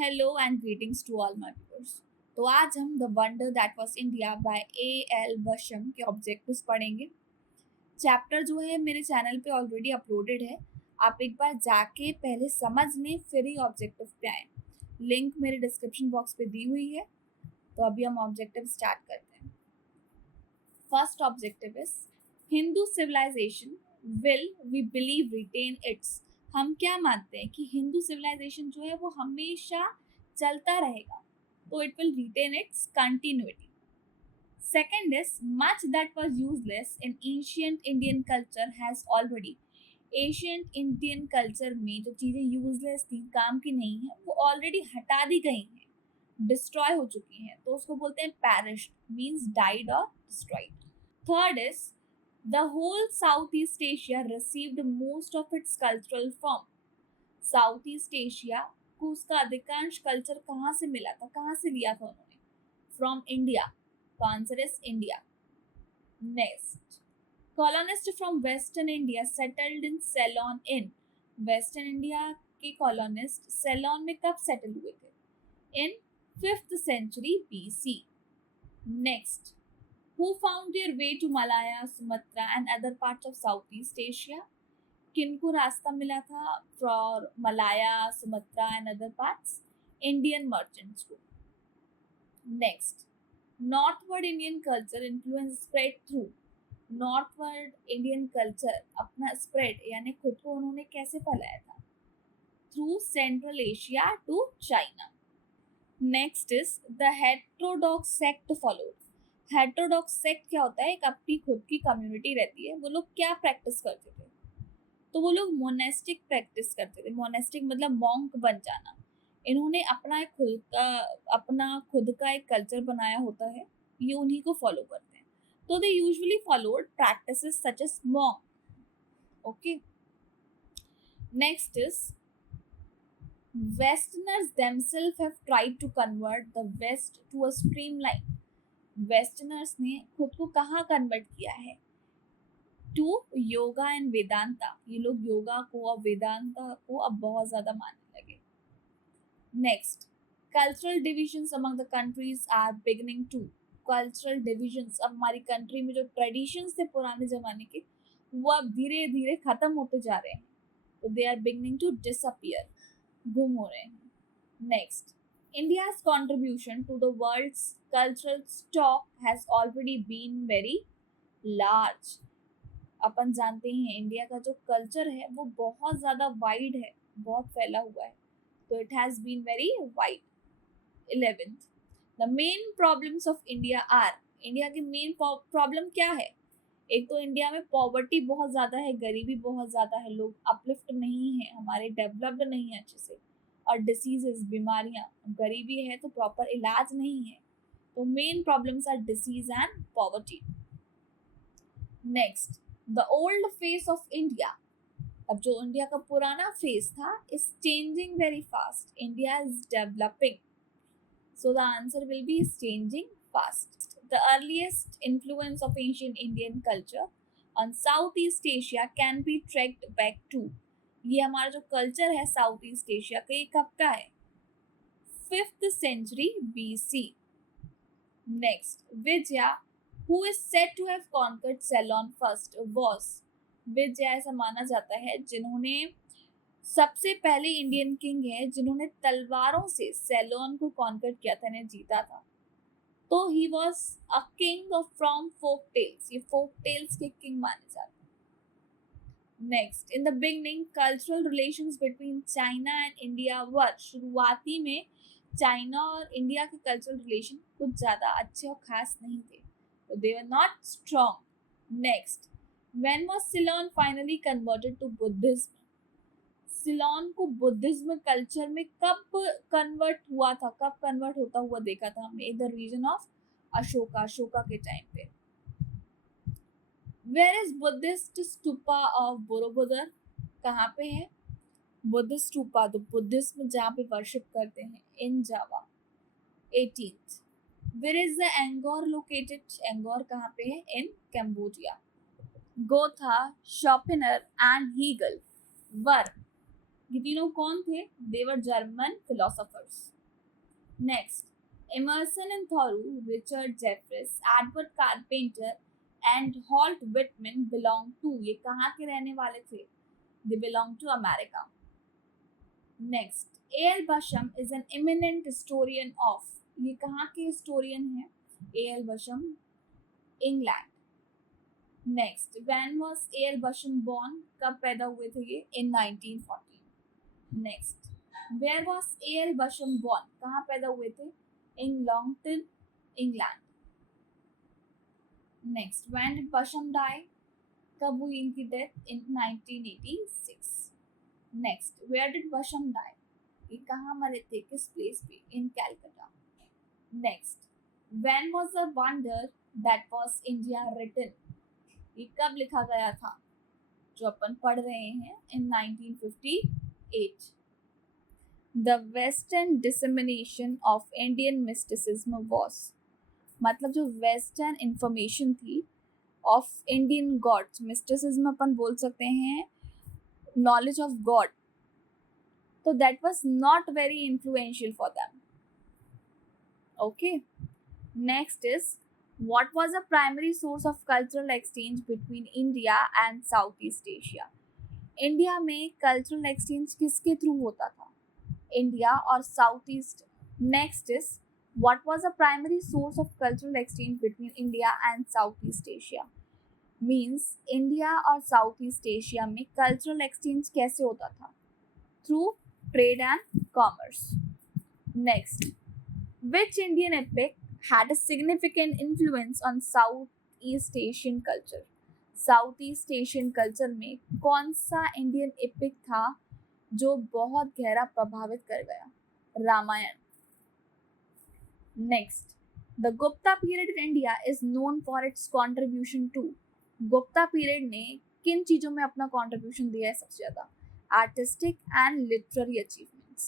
Hello and greetings to all my viewers. तो आज हम the wonder that was India by A.L. Basham के objectives पढ़ेंगे। Chapter जो है मेरे चैनल पे ऑलरेडी अपलोडेड है। आप एक बार जाके पहले समझ लें फिर ही ऑब्जेक्टिव पे आए। लिंक मेरे डिस्क्रिप्शन बॉक्स पे दी हुई है। तो अभी हम ऑब्जेक्टिव स्टार्ट करते हैं। First objective is Hindu civilisation will we believe retain its. हम क्या मानते हैं कि हिंदू सिविलाइजेशन जो है वो हमेशा चलता रहेगा, तो it will retain its continuity. Second is much that was useless in ancient Indian culture has already। Ancient Indian culture में जो चीज़ें यूजलेस थी, काम की नहीं है, वो ऑलरेडी हटा दी गई हैं, डिस्ट्रॉय हो चुकी हैं, तो उसको बोलते हैं पैरिश्ड, मीन्स डाइड और destroyed. Third is the whole South East Asia received most of its cultural form. South East Asia को उसका अधिकांश कल्चर कहाँ से मिला था, कहाँ से लिया था उन्होंने? From India. तो answer is India. Next, colonists from western India settled in Ceylon in। Western India के कॉलोनिस्ट सेलोन में कब सेटल हुए थे? In 5th century BC। Next, who found their way to Malaya, Sumatra and other parts of Southeast Asia। किनको रास्ता मिला था for Malaya, Sumatra and other parts? Indian merchants को। Next, northward Indian culture influence spread through. Northward Indian culture अपना spread यानी खुद को उन्होंने कैसे फैलाया था? Through Central Asia to China. Next is the heterodox sect followed. Heterodox sect क्या होता है? एक अपनी खुद की कम्युनिटी रहती है। वो लोग क्या प्रैक्टिस करते थे? तो वो लोग मोनेस्टिक प्रैक्टिस करते थे। मोनेस्टिक मतलब मॉन्क बन जाना। इन्होंने अपना खुद का एक कल्चर बनाया होता है, ये उन्हीं को फॉलो करते हैं। तो they usually followed practices such as monk. Okay, next is Westerners themselves have tried to convert the West to a streamline। Westerners ने खुद को कहाँ कन्वर्ट किया है? To yoga and Vedanta. ये लोग योगा को और वेदांता को अब बहुत ज्यादा मानने लगे। Next, cultural divisions among the countries are beginning to. Cultural divisions, अब हमारी कंट्री में जो ट्रेडिशंस थे पुराने जमाने के, वो अब धीरे धीरे खत्म होते जा रहे हैं। तो they are beginning to disappear, गुम हो रहे हैं। Next, India's contribution to the world's cultural stock has already been very large. अपन जानते हैं इंडिया का जो कल्चर है वो बहुत ज़्यादा वाइड है, बहुत फैला हुआ है, तो it has been very wide. 11th, the main problems of India are. India की मेन प्रॉब्लम क्या है? एक तो इंडिया में पॉवर्टी बहुत ज़्यादा है, गरीबी बहुत ज़्यादा है, लोग अपलिफ्ट नहीं है, हमारे डेवलप्ड नहीं है अच्छे से, और डिसीजेस, बीमारियाँ, गरीबी है तो प्रॉपर इलाज नहीं है। तो main problems are disease and poverty. Next, the old face of India. अब जो इंडिया का पुराना फेस था is changing very fast. India is developing, so the answer will be is changing fast. The earliest influence of ancient Indian culture on Southeast Asia can be tracked back to। ये हमारा जो culture है south East Asia का, ये कब का है? 5th century BC। Next, Vijaya, who is said to have conquered Ceylon first, was। Vijaya ऐसा माना जाता है जिन्होंने सबसे पहले इंडियन किंग है जिन्होंने तलवारों से सेलोन को कॉन्कर किया था, इन्हें जीता था। तो he was a king of from folk tales. ये फोक टेल्स के किंग माने जाते हैं। Next, in the beginning cultural relations between China and India were. शुरुआती में चाइना और इंडिया के कल्चरल रिलेशन कुछ ज़्यादा अच्छे और खास नहीं थे, तो they were not strong. Next, when was Ceylon finally converted to Buddhism. Ceylon को बुद्धिज्म कल्चर में कब कन्वर्ट हुआ था, कब कन्वर्ट होता हुआ देखा था हमने? In the region of Ashoka के टाइम पे। Where is Buddhist stupa of Borobudur? कहाँ पे है बुद्धिस्ट स्तूपा, तो बुद्धिज्म जहाँ पे वर्शिप करते हैं? In Java. 18th, where is the Angkor located? Angkor कहाँ पे है? In Cambodia. Goethe, Schopenhauer and Hegel were ये तीनों कौन थे? They were German philosophers. Next, Emerson and Thoreau, Richard Jeffries, Edward Carpenter and Walt Whitman belong to, ये कहाँ के रहने वाले थे? They belong to America. Next, A.L. Basham is an eminent historian of, ये कहाँ के historian है? A.L. Basham, England. Next, when was A.L. Basham born? कब पैदा हुए थे ये? In 1914. Next, where was A.L. Basham born? कहाँ पैदा हुए थे? In Longton, England. Next, when did Basham die? कब हुई इनकी death? In 1986. Next, where did Basham die? ये कहाँ मरे थे? किस place पे? In Calcutta. Next, when was the wonder that was India written? ये कब लिखा गया था? जो अपन पढ़ रहे हैं in 1958. The western dissemination of Indian mysticism was, मतलब जो western information थी of Indian gods, mysticism अपन बोल सकते हैं knowledge of God, so that was not very influential for them. Okay. Next is, what was the primary source of cultural exchange between India and Southeast Asia? India में cultural exchange किसके through होता था? India और south east. Next is, what was the primary source of cultural exchange between India and south East Asia? Means India और south East Asia में cultural exchange कैसे होता था? Through trade and commerce. Next, which Indian epic had a significant influence on Southeast Asian culture? Southeast Asian culture में कौन सा Indian epic था जो बहुत गहरा प्रभावित कर गया? Ramayan. Next, the Gupta period in India is known for its contribution to. Gupta period ने किन चीजों में अपना contribution दिया है सबसे ज्यादा? Artistic and literary achievements.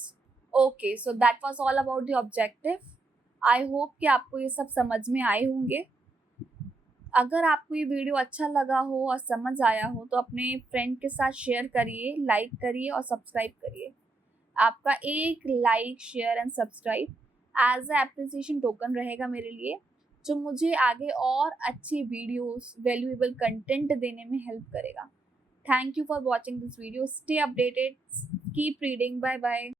Okay, so that was all about the objective. I hope कि आपको ये सब समझ में आए होंगे. अगर आपको ये वीडियो अच्छा लगा हो और समझ आया हो तो अपने फ्रेंड के साथ शेयर करिए, लाइक करिए और सब्सक्राइब करिए. आपका एक like, share and subscribe as a appreciation token रहेगा मेरे लिए, जो मुझे आगे और अच्छी वीडियोस, वैल्यूएबल कंटेंट देने में हेल्प करेगा. Thank you for watching this video. Stay updated, keep reading. Bye bye.